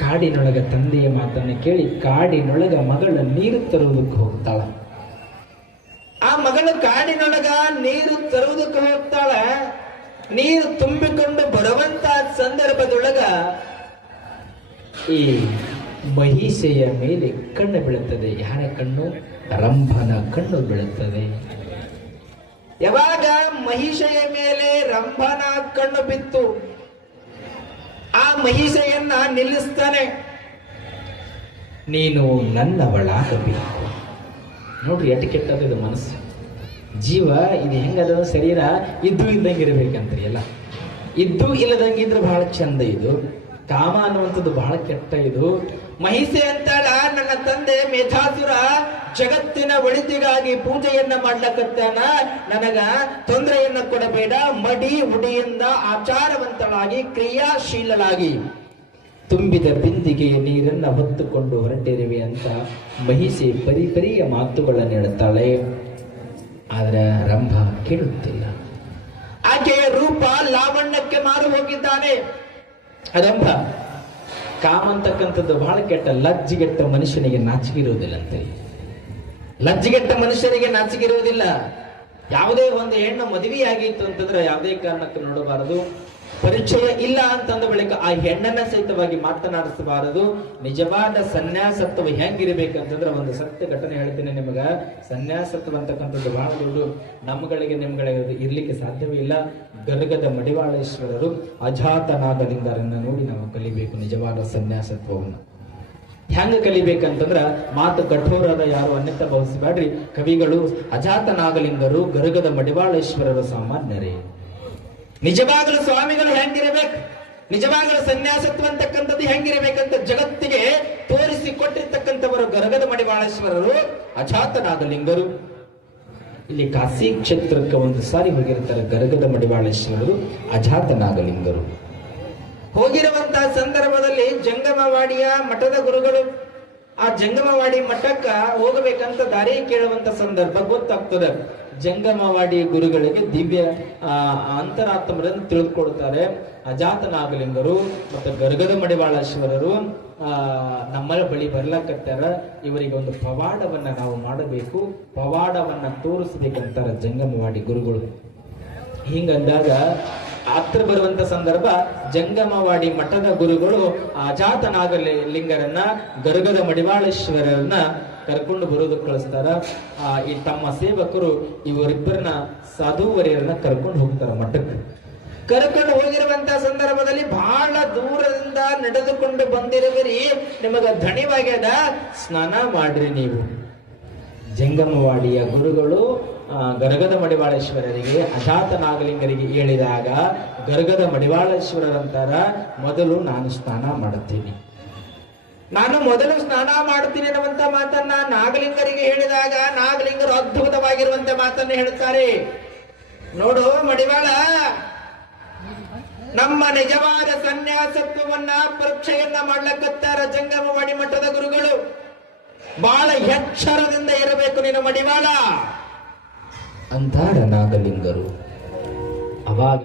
ಕಾಡಿನೊಳಗ ತಂದೆಯ ಮಾತನ್ನು ಕೇಳಿ ಕಾಡಿನೊಳಗ ಮಗಳ ನೀರು ತರುವುದಕ್ಕೆ ಹೋಗ್ತಾಳ. ಆ ಮಗಳು ಕಾಡಿನೊಳಗ ನೀರು ತರುವುದಕ್ಕೆ ಹೋಗ್ತಾಳ. ನೀರು ತುಂಬಿಕೊಂಡು ಬರುವಂತ ಸಂದರ್ಭದೊಳಗ ಈ ಮಹಿಷೆಯ ಮೇಲೆ ಕಣ್ಣು ಬೀಳುತ್ತದೆ. ಯಾರ ಕಣ್ಣು? ರಂಭನ ಕಣ್ಣು ಬೀಳುತ್ತದೆ. ಯಾವಾಗ ಮಹಿಷೆಯ ಮೇಲೆ ರಂಭನ ಕಣ್ಣು ಬಿತ್ತು, ಆ ಮಹಿಷೆಯನ್ನ ನಿಲ್ಲಿಸ್ತಾನೆ. ನೀನು ನನ್ನವಳಾಗಬೇಕು. ನೋಡ್ರಿ ಎಟ್ಟು ಕೆಟ್ಟದ ಮನಸ್ಸು. ಜೀವ ಇದು ಹೆಂಗದ, ಶರೀರ ಇದ್ದು ಇದ್ದಂಗೆ ಇರಬೇಕಂತ್ರಿ. ಎಲ್ಲ ಇದ್ದು ಇಲ್ಲದಂಗಿದ್ರೆ ಬಹಳ ಚಂದ. ಇದು ಕಾಮ ಅನ್ನುವಂಥದ್ದು ಬಹಳ ಕೆಟ್ಟ. ಇದು ಮಹಿಷೆ ಅಂತಾಳ, ನನ್ನ ತಂದೆ ಮೇಧಾಸುರ ಜಗತ್ತಿನ ಒಳಿತಿಗಾಗಿ ಪೂಜೆಯನ್ನ ಮಾಡ್ಲಕತ್ತಾನ, ನನಗ ತೊಂದರೆಯನ್ನ ಕೊಡಬೇಡ, ಮಡಿ ಉಡಿಯಿಂದ ಆಚಾರವಂತಳಾಗಿ ಕ್ರಿಯಾಶೀಲಳಾಗಿ ತುಂಬಿದ ಬಿಂದಿಗೆಯ ನೀರನ್ನ ಹೊತ್ತುಕೊಂಡು ಹೊರಟಿರುವೆ ಅಂತ ಮಹಿಷೆ ಪರಿಪರಿಯ ಮಾತುಗಳನ್ನು ಹೇಳುತ್ತಾಳೆ. ಆದ್ರೆ ರಂಭ ಕೇಳುತ್ತಿಲ್ಲ. ಆಕೆಯ ರೂಪ ಲಾವಣ್ಯಕ್ಕೆ ಮಾರು ಹೋಗಿದ್ದಾನೆ ರಂಭ. ಕಾಮ ಅಂತಕ್ಕಂಥದ್ದು ಬಹಳ ಕೆಟ್ಟ. ಲಜ್ಜಿಗೆಟ್ಟ ಮನುಷ್ಯನಿಗೆ ನಾಚಿಗಿರುವುದಿಲ್ಲ ಅಂತೆ. ಲಜ್ಜಿಗೆಟ್ಟ ಮನುಷ್ಯನಿಗೆ ನಾಚಿಗಿರುವುದಿಲ್ಲ. ಯಾವುದೇ ಒಂದು ಹೆಣ್ಣು ಮದುವೆ ಆಗಿತ್ತು ಅಂತಂದ್ರೆ ಯಾವುದೇ ಕಾರಣಕ್ಕೆ ನೋಡಬಾರದು. ಪರಿಚಯ ಇಲ್ಲ ಅಂತಂದ ಬಳಿಕ ಆ ಹೆಣ್ಣನ್ನ ಸಹಿತವಾಗಿ ಮಾತನಾಡಿಸಬಾರದು. ನಿಜವಾದ ಸನ್ಯಾಸತ್ವ ಹೆಂಗಿರ್ಬೇಕಂತಂದ್ರೆ, ಒಂದು ಸತ್ಯ ಘಟನೆ ಹೇಳ್ತೀನಿ ನಿಮಗ. ಸನ್ಯಾಸತ್ವ ಅಂತಕ್ಕಂಥದ್ದು ಬಹಳ ದೊಡ್ಡ. ನಮ್ಗಳಿಗೆ ನಿಮ್ಗಳಿಗೆ ಇರ್ಲಿಕ್ಕೆ ಸಾಧ್ಯವೇ ಇಲ್ಲ. ಗರ್ಗದ ಮಡಿವಾಳೇಶ್ವರರು ಅಜಾತನಾಗಲಿಂಗರನ್ನ ನೋಡಿ ನಾವು ಕಲಿಬೇಕು ನಿಜವಾದ ಸನ್ಯಾಸತ್ವವನ್ನು. ಹೆಂಗ ಕಲಿಬೇಕಂತಂದ್ರ, ಮಾತು ಕಠೋರದ ಯಾರು ಅನ್ಯತ ಭಾವಿಸಬೇಡ್ರಿ. ಕವಿಗಳು ಅಜಾತನಾಗಲಿಂಗರು, ಗರ್ಗದ ಮಡಿವಾಳೇಶ್ವರರು ಸಾಮಾನ್ಯರೇ. ನಿಜವಾಗಲೂ ಸ್ವಾಮಿಗಳು ಹೆಂಗಿರಬೇಕು, ನಿಜವಾಗಲೂ ಸನ್ಯಾಸತ್ವ ಅಂತಕ್ಕಂಥದ್ದು ಹೆಂಗಿರಬೇಕಂತ ಜಗತ್ತಿಗೆ ತೋರಿಸಿ ಕೊಟ್ಟಿರ್ತಕ್ಕಂಥವರು ಗರ್ಗದ ಮಡಿವಾಳೇಶ್ವರರು, ಅಜಾತನಾಗಲಿಂಗರು. ಇಲ್ಲಿ ಕಾಶಿ ಕ್ಷೇತ್ರಕ್ಕೆ ಒಂದು ಸಾರಿ ಹೋಗಿರ್ತಾರೆ ಗರ್ಗದ ಮಡಿವಾಳೇಶ್ವರರು, ಅಜಾತನಾಗಲಿಂಗರು. ಹೋಗಿರುವಂತಹ ಸಂದರ್ಭದಲ್ಲಿ ಜಂಗಮವಾಡಿಯ ಮಠದ ಗುರುಗಳು ಆ ಜಂಗಮವಾಡಿ ಮಠಕ್ಕ ಹೋಗಬೇಕಂತ ದಾರಿ ಕೇಳುವಂತ ಸಂದರ್ಭ ಗೊತ್ತಾಗ್ತದೆ. ಜಂಗಮವಾಡಿ ಗುರುಗಳಿಗೆ ದಿವ್ಯ ಅಂತರಾತ್ಮರನ್ನು ತಿಳಿದುಕೊಳ್ತಾರೆ. ಅಜಾತನಾಗಲಿಂಗರು ಮತ್ತು ಗರ್ಗದ ಮಡಿವಾಳೇಶ್ವರರು ನಮ್ಮ ಬಳಿ ಬರ್ಲಕತ್ತಾರ. ಇವರಿಗೆ ಒಂದು ಪವಾಡವನ್ನ ನಾವು ಮಾಡಬೇಕು, ಪವಾಡವನ್ನ ತೋರಿಸ್ಬೇಕಂತಾರ ಜಂಗಮವಾಡಿ ಗುರುಗಳು. ಹಿಂಗಂದಾಗ ಹತ್ರ ಬರುವಂತ ಸಂದರ್ಭ ಜಂಗಮವಾಡಿ ಮಠದ ಗುರುಗಳು ಅಜಾತನಾಗಲಿಂಗರನ್ನ ಗರ್ಗದ ಮಡಿವಾಳೇಶ್ವರರನ್ನ ಕರ್ಕೊಂಡು ಬರೋದಕ್ಕೆ ಕಳಿಸ್ತಾರ. ಈ ತಮ್ಮ ಸೇವಕರು ಇವರಿಬ್ಬರನ್ನ ಸಾಧುವರಿಯರನ್ನ ಕರ್ಕೊಂಡು ಹೋಗ್ತಾರ ಮಠಕ್ಕೆ. ಕರ್ಕೊಂಡು ಹೋಗಿರುವಂತಹ ಸಂದರ್ಭದಲ್ಲಿ ಬಹಳ ದೂರದಿಂದ ನಡೆದುಕೊಂಡು ಬಂದಿರುವಿರಿ, ನಿಮಗ ಧಣಿವಾಗ್ಯದ, ಸ್ನಾನ ಮಾಡ್ರಿ ನೀವು. ಜಂಗಮವಾಡಿಯ ಗುರುಗಳು ಗರ್ಗದ ಮಡಿವಾಳೇಶ್ವರರಿಗೆ ಅಜಾತನಾಗಲಿಂಗರಿಗೆ ಹೇಳಿದಾಗ ಗರ್ಗದ ಮಡಿವಾಳೇಶ್ವರರಂತಾರ, ಮೊದಲು ನಾನು ಸ್ನಾನ ಮಾಡುತ್ತೀನಿ, ನಾನು ಮೊದಲು ಸ್ನಾನ ಮಾಡುತ್ತೀನಿ ಅನ್ನುವಂತ ಮಾತನ್ನ ನಾಗಲಿಂಗರಿಗೆ ಹೇಳಿದಾಗ ನಾಗಲಿಂಗರು ಅದ್ಭುತವಾಗಿರುವಂತ ಮಾತನ್ನ ಹೇಳುತ್ತಾರೆ. ನೋಡು ಮಡಿವಾಳ, ನಮ್ಮ ನಿಜವಾದ ಸನ್ಯಾಸತ್ವವನ್ನ ಪರೀಕ್ಷೆಯನ್ನ ಮಾಡ್ಲಕತ್ತಾರ ಜಂಗಮವಾಡಿ ಮಠದ ಗುರುಗಳು. ಬಹಳ ಎಚ್ಚರದಿಂದ ಇರಬೇಕು ನಿನ್ನ ಮಡಿವಾಳ ಅಂತಾರ ನಾಗಲಿಂಗರು. ಅವಾಗ